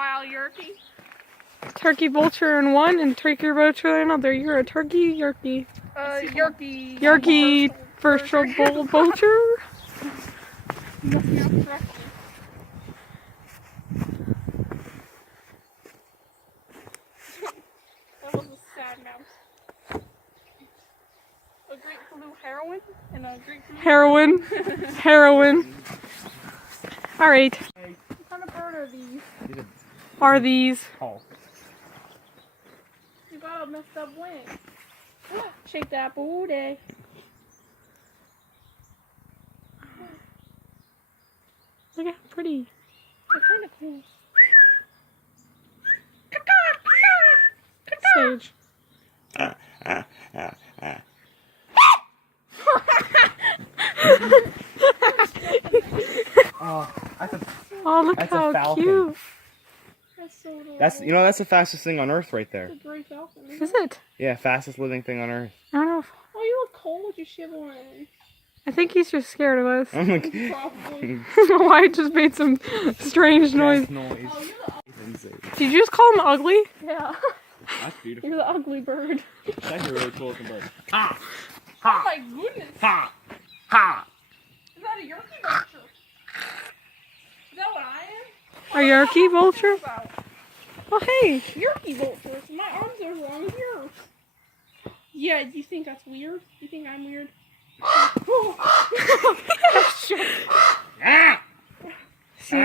wild Yerky. Turkey vulture in one and turkey vulture in another. You're a turkey Yerky. Yerky. Yerky virtual vulture. You must be up correctly. That was a sad mouse. A great blue heroine and a great blue Heroin. Heroin. Alright. What kind of bird are these? Are these? Oh. You got a messed up wing. Shake that booty. Look how pretty. They're kind of cool. Sage. Oh, that's a, Oh, look That's a how falcon. cute. That's so adorable. that's the fastest thing on Earth right there. It's a gray falcon. Is it? Yeah, fastest living thing on Earth. I don't know. Oh, you look cold. You shivering. I think he's just scared of us. I'm like, Probably. Why it just made some strange noise. Oh, you're the Did you just call him ugly? yeah. That's beautiful. You're the ugly bird. That's actually a really cool looking bird. Oh my goodness. Ha! Ha! Is that a Yerky vulture? Is that what I am? A Yerky vulture? About Oh, hey. Yerky vultures. My arms are as long as yours. Yeah, do you think that's weird? You think I'm weird? Ah! See?